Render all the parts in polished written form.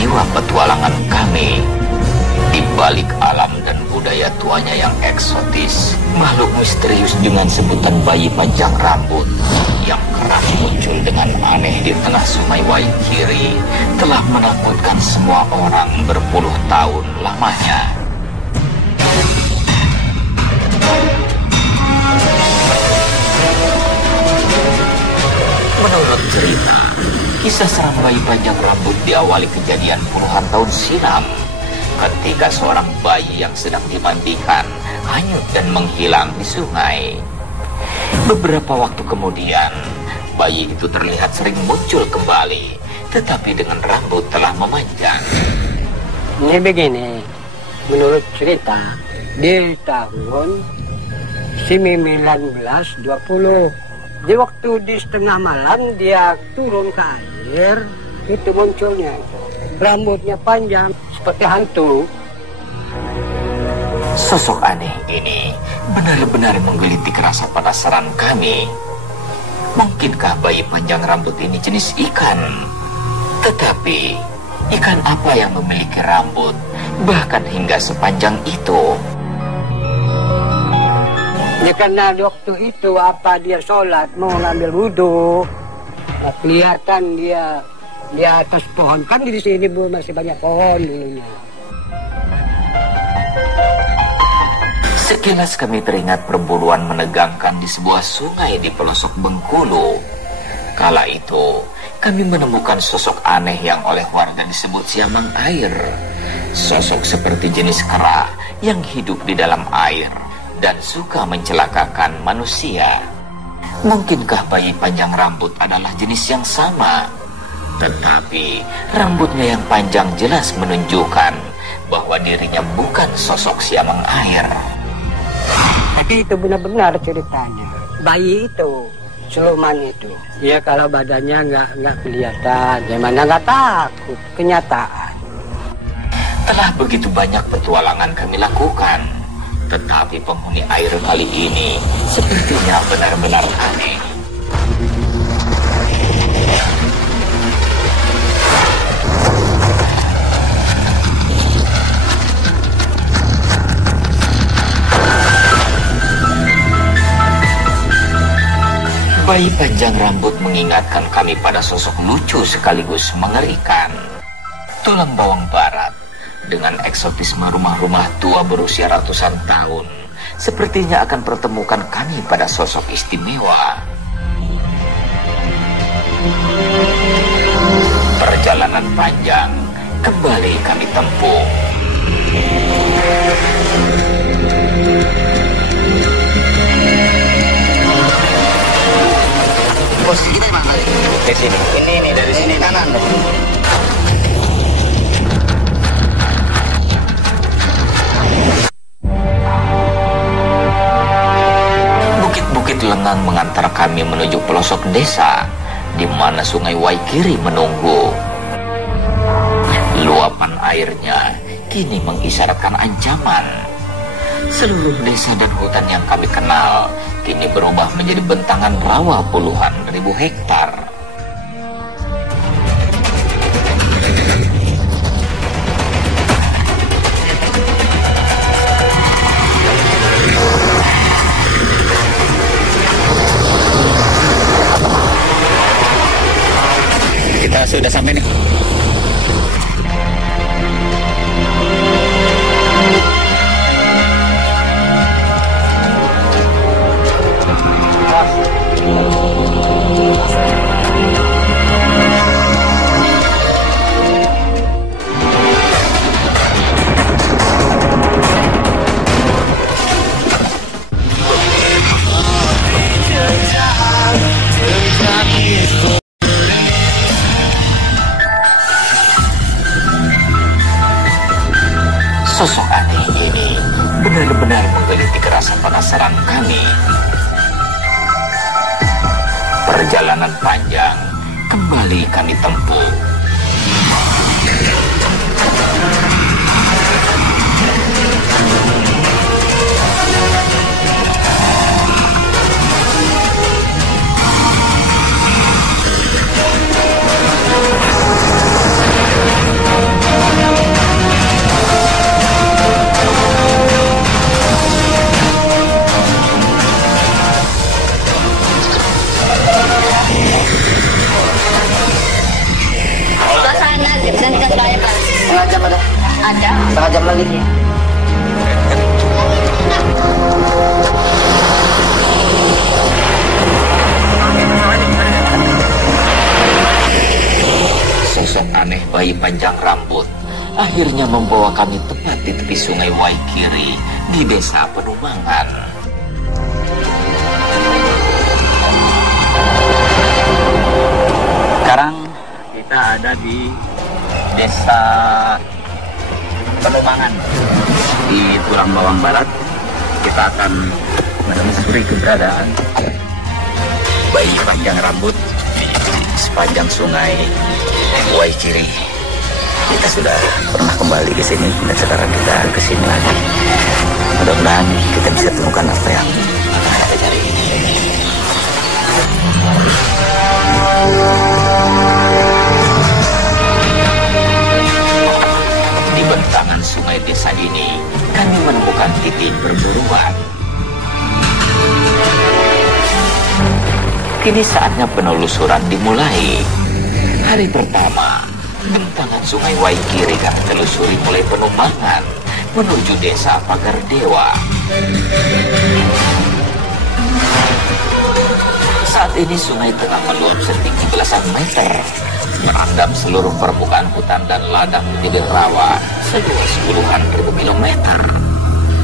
jiwa petualangan kami. Di balik alam dan budaya tuanya yang eksotis, makhluk misterius dengan sebutan bayi panjang rambut yang kerap muncul dengan aneh di tengah sungai Waikiri telah menakutkan semua orang berpuluh tahun lamanya. Menurut cerita, kisah seram bayi panjang rambut diawali kejadian puluhan tahun silam ketika seorang bayi yang sedang dimandikan hanyut dan menghilang di sungai. Beberapa waktu kemudian, bayi itu terlihat sering muncul kembali, tetapi dengan rambut telah memanjang. Ini begini, menurut cerita, di tahun 1920, di waktu di setengah malam dia turun ke air, itu munculnya. Rambutnya panjang seperti hantu. Sosok aneh ini benar-benar menggelitik rasa penasaran kami. Mungkinkah bayi panjang rambut ini jenis ikan? Tetapi ikan apa yang memiliki rambut bahkan hingga sepanjang itu? Ya karena waktu itu apa dia sholat mau ngambil wudhu, kelihatan dia di atas pohon, kan di sini Bu masih banyak pohon dulunya. Sekilas kami teringat perburuan menegangkan di sebuah sungai di pelosok Bengkulu. Kala itu kami menemukan sosok aneh yang oleh warga disebut siamang air. Sosok seperti jenis kera yang hidup di dalam air dan suka mencelakakan manusia. Mungkinkah bayi panjang rambut adalah jenis yang sama? Tetapi rambutnya yang panjang jelas menunjukkan bahwa dirinya bukan sosok siamang air. Tapi itu benar-benar ceritanya. Bayi itu, siluman itu. Ya kalau badannya nggak kelihatan, gimana nggak takut, kenyataan. Telah begitu banyak petualangan kami lakukan, tetapi penghuni air kali ini sepertinya benar-benar aneh. Bayi panjang rambut mengingatkan kami pada sosok lucu sekaligus mengerikan. Tulang bawang barat dengan eksotisme rumah-rumah tua berusia ratusan tahun sepertinya akan pertemukan kami pada sosok istimewa. Perjalanan panjang kembali kami tempuh. Posisi kita di mana? Di sini. Ini dari sini kanan. Bukit-bukit lengang mengantar kami menuju pelosok desa, di mana sungai Waikiri menunggu. Luapan airnya kini mengisyaratkan ancaman. Seluruh desa dan hutan yang kami kenal kini berubah menjadi bentangan rawa puluhan ribu hektar. Kita sudah sampai nih. Sosok aneh ini benar-benar menggelitik rasa penasaran kami. Perjalanan panjang kembali kami tempuh. pada? Ada. Setengah jam lagi. Sosok aneh bayi panjang rambut akhirnya membawa kami tepat di tepi sungai Waikiri di desa Penumangan. Sekarang kita ada di desa Penumangan di Tulang Bawang Barat. Kita akan menelusuri keberadaan bayi panjang rambut sepanjang sungai Waikiri. Kita sudah pernah kembali ke sini dan sekarang kita ke sini lagi. Mudah-mudahan kita bisa temukan apa yang kita cari. Di bentangan sungai desa ini, kami menemukan titik perburuan. Kini saatnya penelusuran dimulai. Hari pertama, bentangan sungai Waikiri kami telusuri mulai Penumangan menuju desa Pagar Dewa. Saat ini sungai tengah meluap setinggi belasan meter, merendam seluruh permukaan hutan dan ladang menjadi rawa seluas puluhan ribu kilometer.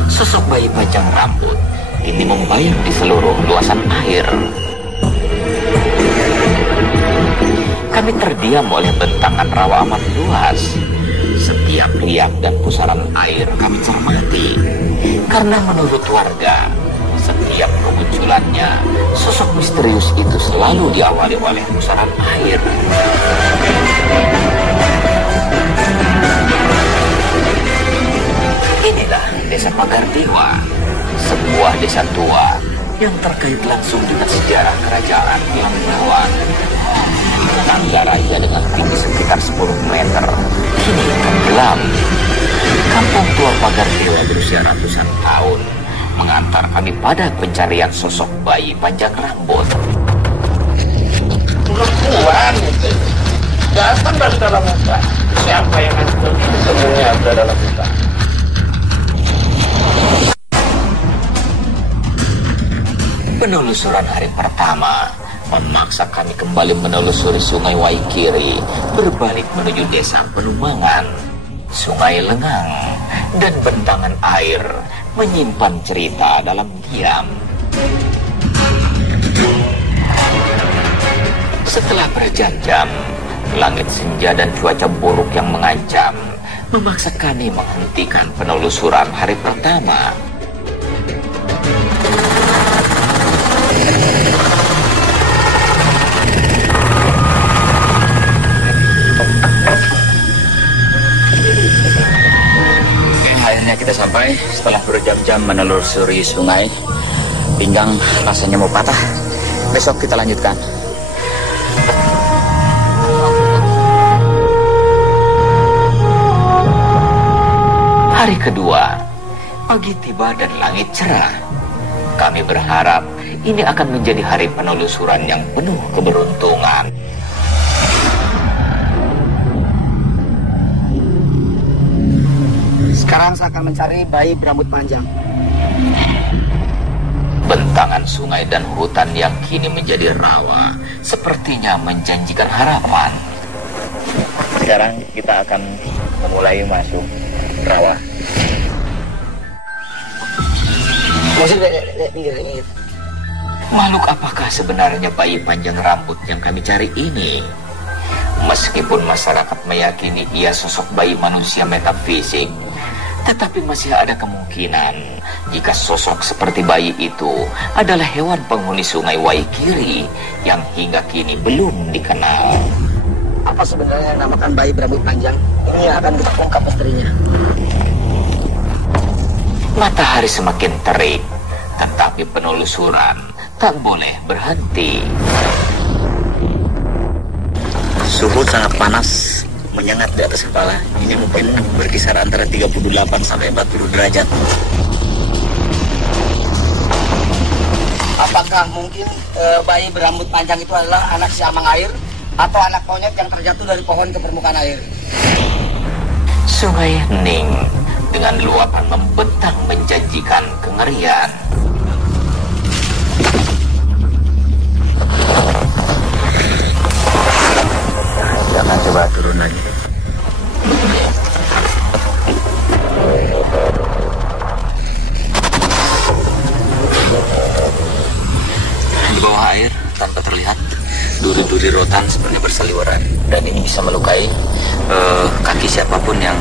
Sosok bayi panjang rambut ini membayang di seluruh luasan air. Kami terdiam oleh bentangan rawa amat luas. Setiap riak dan pusaran air kami cermati, karena menurut warga, setiap kemunculannya, sosok misterius itu selalu diawali oleh pusaran air. Inilah desa Pagar Dewa, sebuah desa tua yang terkait langsung dengan sejarah kerajaan Langkawan. Tangga raya dengan tinggi sekitar 10 meter kini tenggelam. Kampung tua Pagar Dewa berusia ratusan tahun mengantar kami pada pencarian sosok bayi panjang rambut. Perempuan itu datang dari dalam hutan. Siapa yang ngatur itu semuanya ada dalam hutan. Penelusuran hari pertama memaksa kami kembali menelusuri sungai Waikiri berbalik menuju desa Penumangan. Sungai lengang dan bentangan air menyimpan cerita dalam diam. Setelah berjam-jam, langit senja dan cuaca buruk yang mengancam memaksa kami menghentikan penelusuran hari pertama. Akhirnya kita sampai setelah berjam-jam menelusuri sungai. Pinggang rasanya mau patah. Besok kita lanjutkan. Hari kedua, pagi tiba dan langit cerah. Kami berharap ini akan menjadi hari penelusuran yang penuh keberuntungan. Sekarang saya akan mencari bayi berambut panjang. Bentangan sungai dan hutan yang kini menjadi rawa sepertinya menjanjikan harapan. Sekarang kita akan memulai masuk rawa. Makhluk apakah sebenarnya bayi panjang rambut yang kami cari ini? Meskipun masyarakat meyakini ia sosok bayi manusia metafisik, tetapi masih ada kemungkinan jika sosok seperti bayi itu adalah hewan penghuni sungai Waikiri yang hingga kini belum dikenal. Apa sebenarnya yang namakan bayi berambut panjang? Ini akan kita ungkap misterinya. Matahari semakin terik, tetapi penelusuran tak boleh berhenti. Suhu sangat panas, menyengat di atas kepala. Ini mungkin berkisar antara 38 sampai 40 derajat. Apakah mungkin bayi berambut panjang itu adalah anak siamang air atau anak monyet yang terjatuh dari pohon ke permukaan air? Sungai hening dengan luapan membentang menjanjikan kengerian. Jangan coba turun lagi. Di bawah air tanpa terlihat, duri-duri rotan seperti berseliweran, dan ini bisa melukai kaki siapapun yang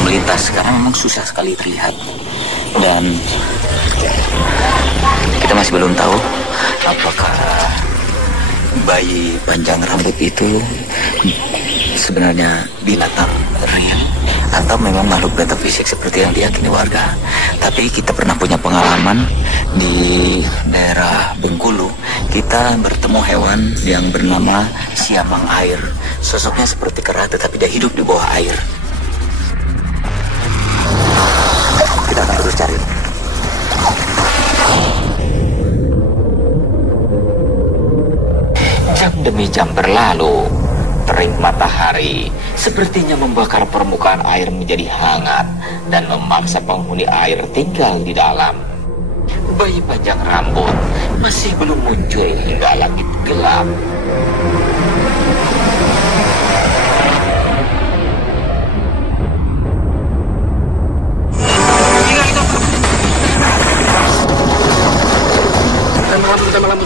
melintas karena memang susah sekali terlihat. Dan kita masih belum tahu apakah bayi panjang rambut itu sebenarnya binatang real atau memang makhluk metafisik seperti yang diyakini warga. Tapi kita pernah punya pengalaman di daerah Bengkulu. Kita bertemu hewan yang bernama siamang air. Sosoknya seperti kera tetapi dia hidup di bawah air. Kita akan terus cari. Jam demi jam berlalu, terik matahari sepertinya membakar permukaan air menjadi hangat dan memaksa penghuni air tinggal di dalam. Bayi panjang rambut masih belum muncul hingga langit gelap.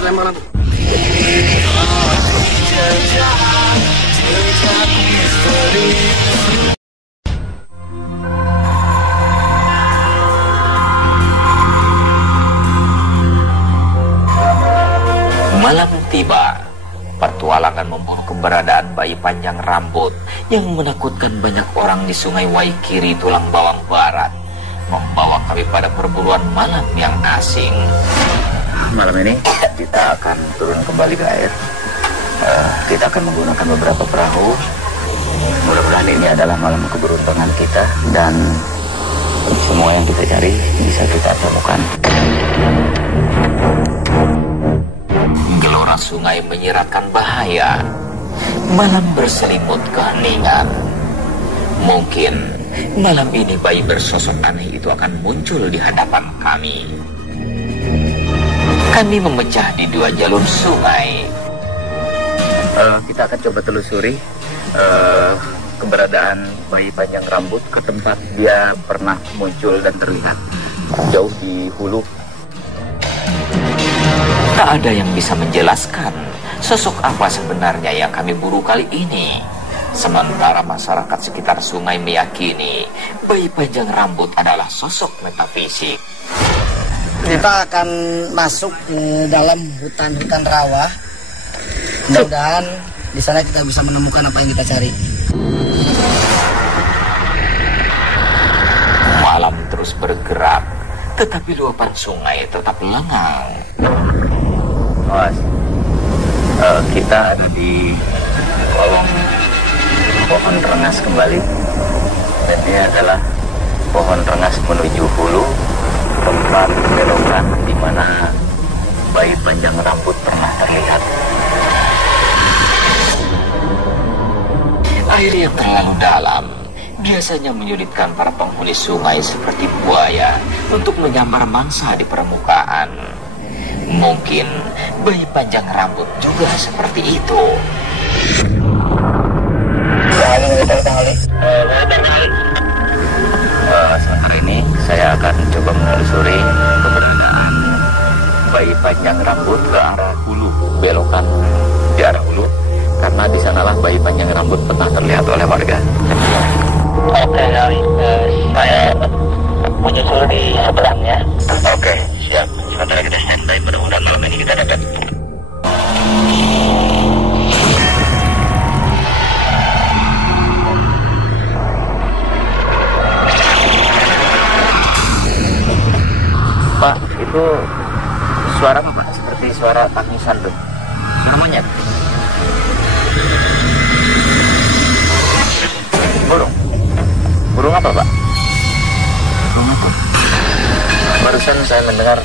Tembak lampu. Malam tiba, petualangan memburu keberadaan bayi panjang rambut yang menakutkan banyak orang di Sungai Waikiri, Tulang Bawang Barat, membawa kami pada perburuan malam yang asing. Malam ini kita akan turun kembali ke air. Kita akan menggunakan beberapa perahu. Mudah-mudahan ini adalah malam keberuntungan kita dan semua yang kita cari bisa kita temukan. Gelora sungai menyiratkan bahaya. Malam berselimut keheningan. Mungkin malam ini bayi bersosok aneh itu akan muncul di hadapan kami. Kami memecah di dua jalur sungai. Kita akan coba telusuri keberadaan bayi panjang rambut ke tempat dia pernah muncul dan terlihat jauh di hulu. Tak ada yang bisa menjelaskan sosok apa sebenarnya yang kami buru kali ini. Sementara masyarakat sekitar sungai meyakini bayi panjang rambut adalah sosok metafisik. Kita akan masuk ke dalam hutan-hutan rawa. Mudah-mudahan di sana kita bisa menemukan apa yang kita cari. Malam terus bergerak, tetapi luapan sungai tetap lengang. Kita ada di kolong pohon rengas kembali, dan ini adalah pohon rengas menuju hulu, tempat belokan di mana bayi panjang rambut pernah terlihat. Air yang terlalu dalam biasanya menyulitkan para penghuni sungai seperti buaya untuk menyambar mangsa di permukaan. Mungkin bayi panjang rambut juga seperti itu. Sementara ini saya akan coba menelusuri keberadaan bayi panjang rambut ke arah hulu, belokan di arah hulu, karena di sanalah bayi panjang rambut pernah terlihat oleh warga. Oke, saya menyusul di sebelahnya. Oke, siap. Sementara kita standby, mudah-mudahan malam ini kita dapat. Pak, itu suara apa, Pak? Seperti suara tangisan tuh. Suara monyet. Burung. Burung apa, Pak? Burung apa? Barusan saya mendengar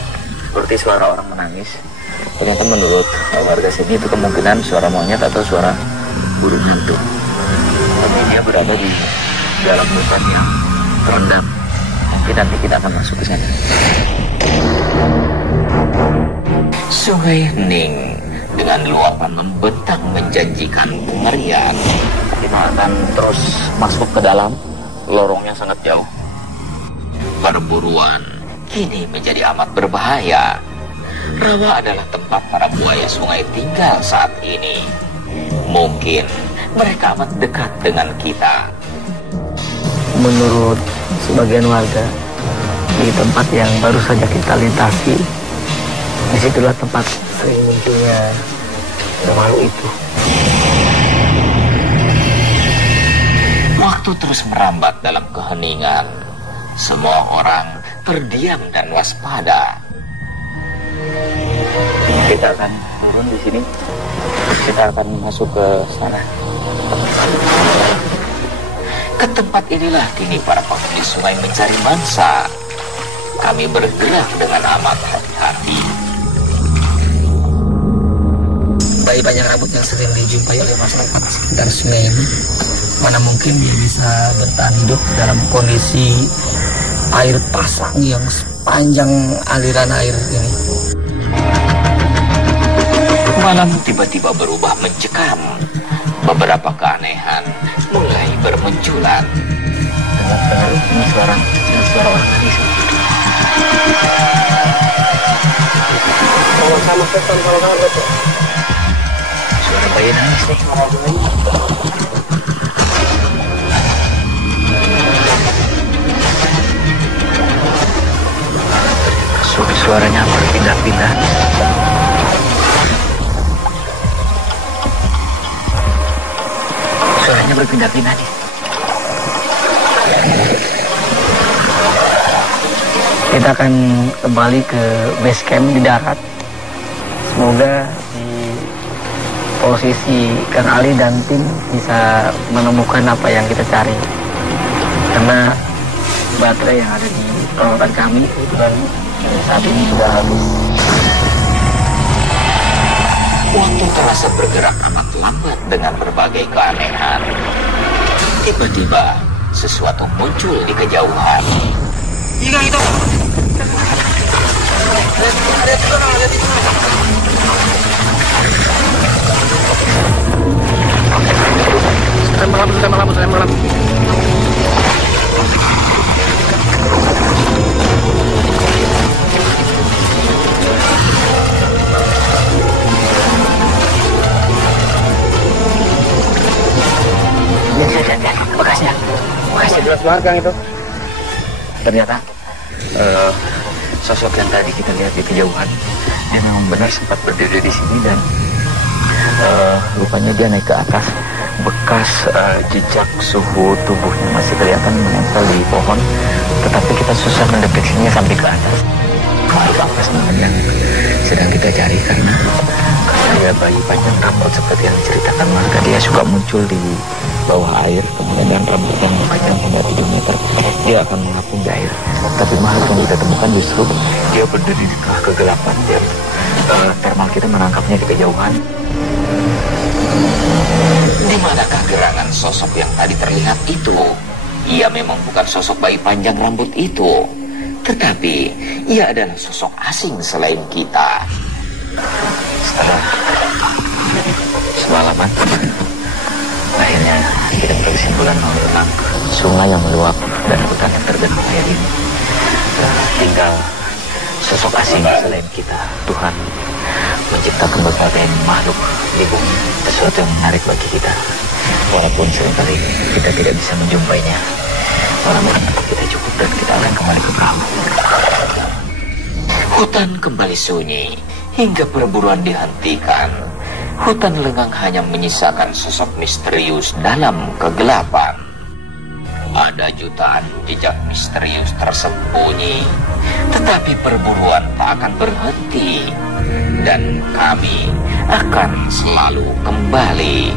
seperti suara orang menangis. Ternyata menurut warga sini itu kemungkinan suara monyet atau suara burung hantu. Tapi dia berada di dalam hutan yang terendam. Mungkin nanti kita akan masuk ke sana. Sungai Hening dengan luapan membentang menjanjikan pengerian. Kita akan terus masuk ke dalam. Lorongnya sangat jauh. Perburuan kini menjadi amat berbahaya. Rawa adalah tempat para buaya sungai tinggal saat ini. Mungkin mereka amat dekat dengan kita. Menurut sebagian warga, di tempat yang baru saja kita lintasi, disitulah tempat sering munculnya makhluk itu. Waktu terus merambat dalam keheningan. Semua orang terdiam dan waspada. Kita akan turun di sini. Kita akan masuk ke sana. Ke tempat inilah kini para penghuni sungai mencari mangsa. Kami bergerak dengan amat hati-hati. Bayi banyak rambut yang sering dijumpai oleh masyarakat sekitar sungai ini, mana mungkin dia bisa bertahan hidup dalam kondisi air pasang yang sepanjang aliran air ini. Malam tiba-tiba berubah mencekam. Beberapa keanehan mulai bermunculan. Dengar ini suara orang nangis. Sama-sama setan kalau betul. Suara bayi nangis nih. Suaranya berpindah-pindah. Suaranya berpindah-pindah nih. Kita akan kembali ke base camp di darat. Semoga di posisi Kang Ali dan tim bisa menemukan apa yang kita cari. Karena baterai yang ada di peralatan kami kebetulan saat ini sudah habis. Waktu terasa bergerak amat lambat dengan berbagai keanehan. Tiba-tiba sesuatu muncul di kejauhan. Iya itu. Malam. Bekasnya Jelas banget Kang itu. ternyata sosok yang tadi kita lihat di kejauhan, dia memang benar sempat berdiri di sini dan rupanya dia naik ke atas. Bekas jejak suhu tubuhnya masih kelihatan menempel di pohon, tetapi kita susah mendeteksinya sampai ke atas. Makhluk apa sebenarnya yang sedang kita cari, karena dia bayi panjang rambut seperti yang diceritakan warga. Dia suka muncul di bawah air, kemudian dengan rambut yang panjang hingga 7 meter dia akan mengapung di air. Tapi makhluk yang kita temukan justru dia berdiri di tengah kegelapan. Dia thermal kita menangkapnya di kejauhan. Di manakah gerangan sosok yang tadi terlihat itu? Ia memang bukan sosok bayi panjang rambut itu, tetapi ia adalah sosok asing selain kita. Setelah semalaman, akhirnya kita berkesimpulan bahwa sungai yang meluap dan hutan yang tergenang air ini tinggal sosok asing selain kita. Tuhan menciptakan berbagai makhluk di bumi, sesuatu yang menarik bagi kita, walaupun seringkali kita tidak bisa menjumpainya. Malam kita cukup dan kita akan kembali ke perahu. Hutan kembali sunyi hingga perburuan dihentikan. Hutan lengang hanya menyisakan sosok misterius dalam kegelapan. Ada jutaan jejak misterius tersembunyi, tetapi perburuan tak akan berhenti, dan kami akan selalu kembali.